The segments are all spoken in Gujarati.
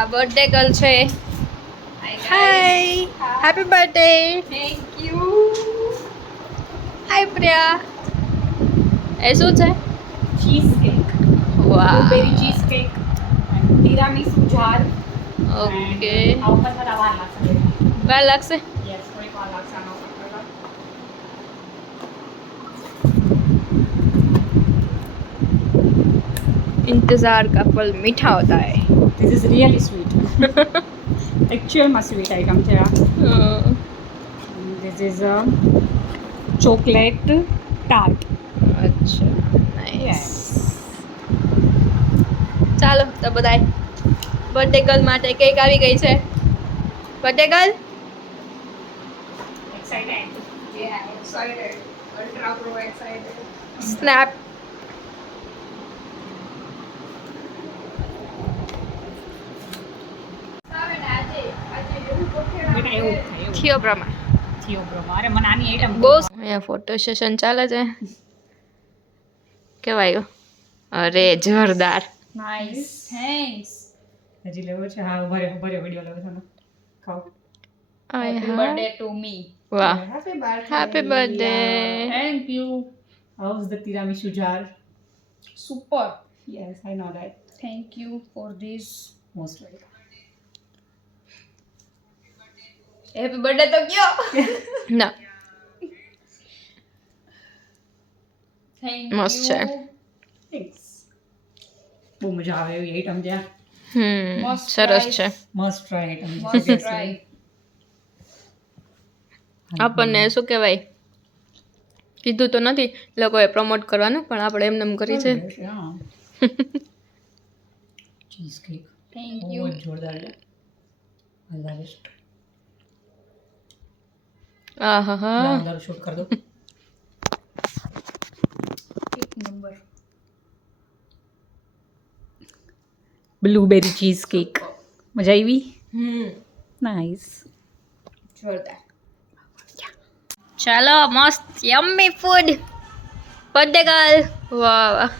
આ બર્થડે ગર્લ છે. Hi, happy birthday. Thank you. Hi Priya. એ શું છે? Cheese cake. વાહ. બ્લુબેરી ચીઝ કેક અને ટીરામીસુ જાર. ઓકે. આ ઉપર થોડા વાર લાગશે. વાર લાગશે? યસ, થોડીક વાર લાગશે આના ઉપર થોડા. इंतजार का फल मीठा होता है. This is really sweet. Actual માં sweet item છે આ. This is a chocolate tart. અચ્છા, નાઈસ. Yes. ચાલો તો બધાય બર્થડે ગર્લ માટે કેક આવી ગઈ છે. Birthday girl Excited. Yeah, excited. Ultra pro excited. Snap. બેટા એવું જ થાય, એવું. થયો પ્રમાણ થયો bro. મારે મને આની item બહુ અહીંયા ફોટો સેશન ચાલે છે. કેવાય અરે જોરદાર. નાઈસ. થેન્ક્સ. હજી લેવો છે? હા, ઉભરે વિડિયો લેવો છે ને. ખાઓ. Happy birthday to me. વાહ. Happy birthday. Happy birthday. Thank you. How's the tiramisu jar? Super. Yes, I know that. Thank you for this. Most welcome. Happy birthday તો કયો ના Thank મસ્ત you. છે. Thanks. બહુ મજા આવે એવી આઈટમ છે. Must સરસ try. છે. મસ્ટ ટ્રાય આઈટમ છે. Must try. આપણને શું કહેવાય કીધું તો નથી લોકોએ પ્રમોટ કરવાનું પણ આપણે એમને એમ કરી છે. હા. Cheese cake. Thank બહુ you. જ જોરદાર છે. I love it. આહાહા. અંદર શૂટ કર દો. એક નંબર. Blueberry cheese cake. મજા આવી? નાઈસ. જોરદાર. ચાલો મસ્ત યમ્મી ફૂડ. Birthday girl. વાહ વાહ.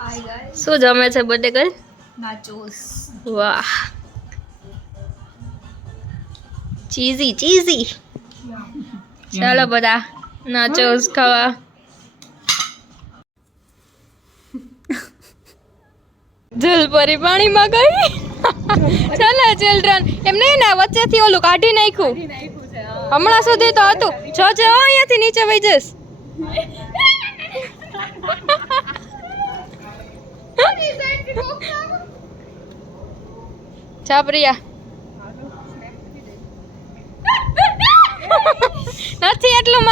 Hi guys. શું જમે છે બર્થડે ગર્લ? નાચોસ. વાહ. Cheesy cheesy. ચાલો બધા નાચોસ ખાવા. જલપરી પાણીમાં ગઈ. ચાલો ચિલ્ડ્રન એમને ને વચ્ચેથી ઓલું કાઢી નાખ્યું. હમણાં સુધી તો હતું જો જો અહીંયાથી નીચે વહી જઈશ. જા પ્રિયા.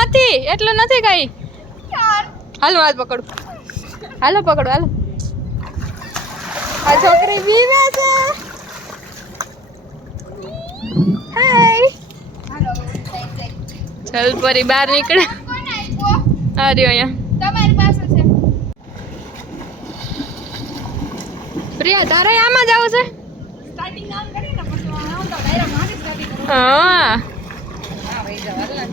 નથી એટલું નથી કઈ. હાલો હાલ પકડું. હાલો પકડો હાલો. આ છોકરી બીવે છે. હાય. ચલ પરી બહાર નીકળે. આ રહ્યો અહીંયા. તમારી પાસે છે. પ્રિયા તારે આમાં જ આવશે. સ્ટાર્ટિંગ આમ કરીને પછી આમ તો ડાયરેક્ટ માથે સ્ટાર્ટિંગ કરો. હા હા ભાઈ જવા દે.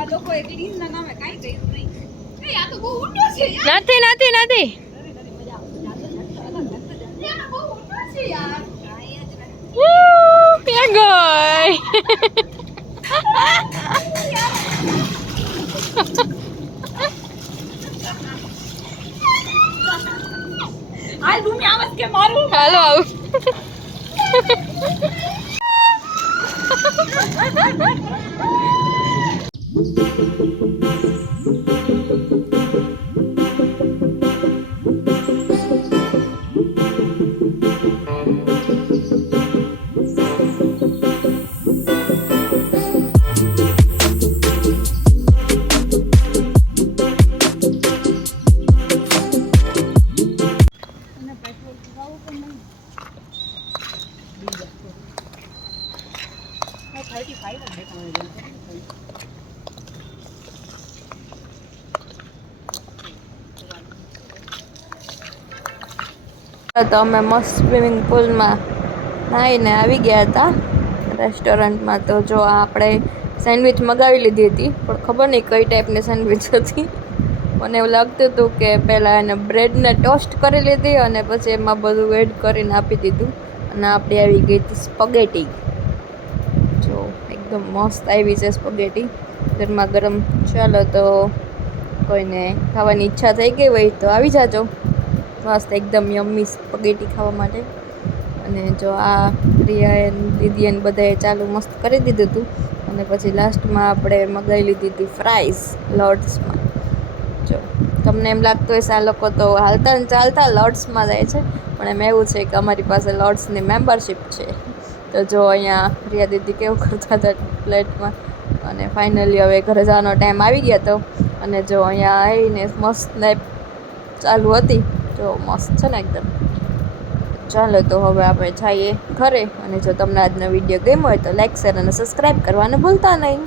આ લોકો એક લીન ના નામે કાઈ કર્યું નહીં. એ આ તો બહુ ઊંડો છે યાર. નથી યાર બહુ ઊંડો છે યાર. ત્યાં ગઈ. આ ભૂમિ આવાજ કે મારું. હાલો આવું. તો અમે મસ્ત સ્વિમિંગ પુલમાં નાહીને આવી ગયા હતા રેસ્ટોરન્ટમાં. તો જો આપણે સેન્ડવિચ મગાવી લીધી હતી પણ ખબર નહીં કઈ ટાઈપની સેન્ડવિચ હતી. મને એવું લાગતું હતું કે પહેલાં એને બ્રેડને ટોસ્ટ કરી લીધી અને પછી એમાં બધું એડ કરીને આપી દીધું અને આપણી આવી ગઈ હતી સ્પગેટી. જો એકદમ મસ્ત આવી છે સ્પગેટી ગરમા ગરમ. ચાલો તો કોઈને ખાવાની ઈચ્છા થઈ ગઈ હોય તો આવી જાજો મસ્ત એકદમ યમ્મી સ્પગેટી ખાવા માટે. અને જો આ પ્રિયાએ દીદીએ બધાએ ચાલુ મસ્ત કરી દીધું હતું અને પછી લાસ્ટમાં આપણે મગાવી લીધી હતી ફ્રાઈઝ લોર્ડ્સમાં. જો તમને એમ લાગતું હશે આ લોકો તો હાલતા ને ચાલતા લોર્ડ્સમાં જાય છે, પણ એમ એવું છે કે અમારી પાસે લોર્ડ્સની મેમ્બરશિપ છે. તો જો અહીંયા પ્રિયા દીદી કેવું કરતા હતા ફ્લેટમાં. અને ફાઇનલી હવે ઘરે જવાનો ટાઈમ આવી ગયા હતો અને જો અહીંયા આવીને મસ્ત સ્નેપ ચાલુ હતી. જો મસ્ત છે ને એકદમ. ચાલો તો હવે આપણે જઈએ ઘરે. અને જો તમને આજનો વિડીયો ગમ્યો હોય તો લાઈક શેર અને સબસ્ક્રાઈબ કરવાનું ભૂલતા નહીં.